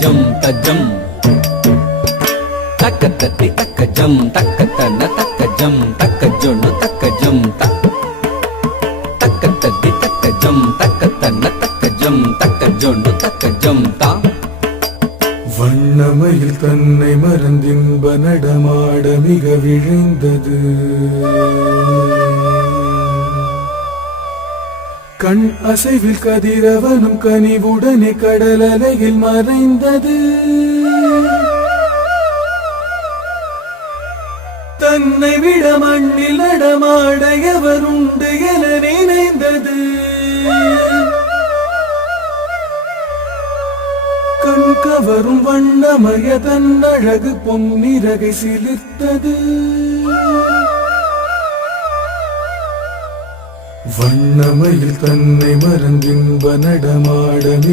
ஜம் தஜம். தக்க தத்தி தக்க ஜம் தக்க தன தக்க ஜம் தக்க ஜொன்னு தக்க ஜம் த தக்க தத்தி தக்க ஜம் தக்க தன தக்க ஜம் தக்க ஜொன்னு தக்க ஜம் தா வண்ணமயில் தன்னை மறந்தின்ப நடமாட மிக விழைந்தது. கண் அசைவில் கதிரவனும் கனிவுடனே கடல் அலையில் மறைந்தது. தன்னை விட மண்ணில் நடமாட உண்டு என நினைந்தது. கண் கவரும் வண்ணமய தன் அழகு பொன்னிறகை சிலிர்த்தது. வண்ணமையில் தன்னை மறந்தின்ப நடமாடமே.